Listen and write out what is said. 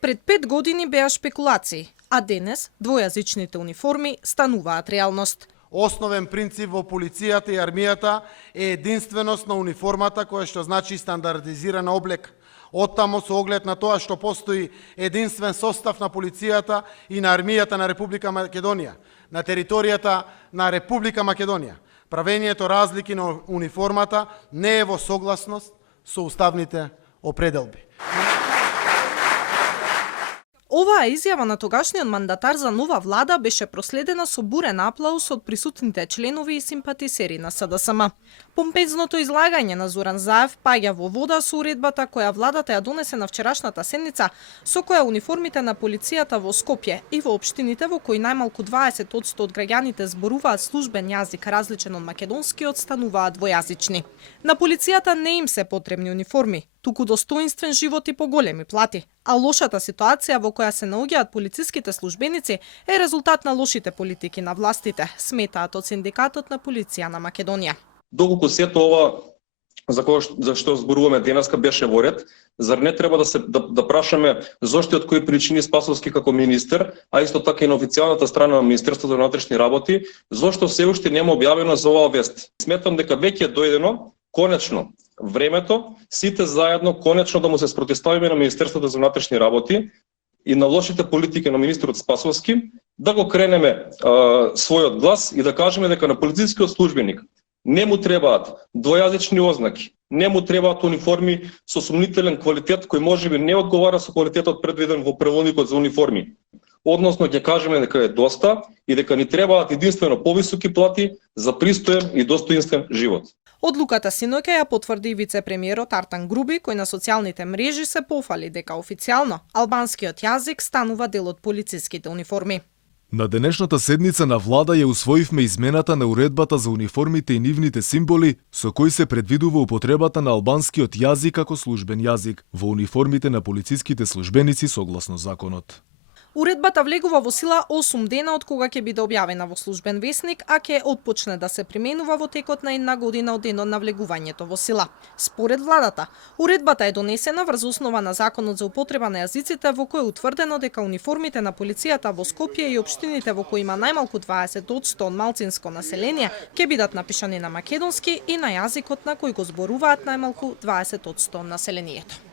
Пред 5 години беа шпекулации, а денес двојазичните униформи стануваат реалност. Основен принцип во полицијата и армијата е единственост на униформата, која што значи стандардизирана облека. Оттамо со оглед на тоа што постои единствен состав на полицијата и на армијата на Република Македонија, на територијата на Република Македонија, правењето разлики на униформата не е во согласност со уставните определби. Оваа изјава на тогашниот мандатар за нова влада беше проследена со бурен аплауз од присутните членови и симпатисери на СДСМ. Помпезното излагање на Зоран Заев паѓа во вода со уредбата која владата ја донесе на вчерашната седница, со која униформите на полицијата во Скопје и во општините во кои најмалку 20% од граѓаните зборуваат службен јазик различен од македонскиот стануваат двојазични. На полицијата не им се потребни униформи, туку достоинствен живот и поголеми плати. А лошата ситуација во која се наоѓаат полициските службеници е резултат на лошите политики на властите, сметаат од Синдикатот на полиција на Македонија. Доколку сето ова за што зборуваме денеска беше во ред, зар не треба да прашаме зошто и од кои причини Спасовски како министер, а исто така и на официјалната страна на Министерството за внатрешни работи, зошто се уште нема објавено за оваа вест? Сметам дека веќе е дојдено конечно времето сите заедно конечно да му се спротивставиме на Министерството за внатрешни работи и на лошите политики на министерот Спасовски, да го кренеме својот глас и да кажеме дека на полицискиот службеник не му требаат двојазични ознаки, не му требаат униформи со сумнителен квалитет кој можеби не одговара со квалитетот предвиден во правилникот за униформи. Односно ќе кажеме дека е доста и дека ни требаат единствено повисоки плати за пристоен и достоинствен живот. Одлуката синоќа ја потврди вице-премиерот Артан Груби, кој на социјалните мрежи се пофали дека официјално албанскиот јазик станува дел од полициските униформи. На денешната седница на влада ја усвоивме измената на уредбата за униформите и нивните символи, со кој се предвидува употребата на албанскиот јазик како службен јазик во униформите на полициските службеници согласно законот. Уредбата влегува во сила 8 дена од кога ќе биде објавена во службен весник, а ќе отпочне да се применува во текот на една година од денот на влегувањето во сила. Според владата, уредбата е донесена врз основа на Законот за употреба на јазиците во кој е утврдено дека униформите на полицијата во Скопје и општините во кои има најмалку 20% од малцинско население ќе бидат напишани на македонски и на јазикот на кој го зборуваат најмалку 20% од населението.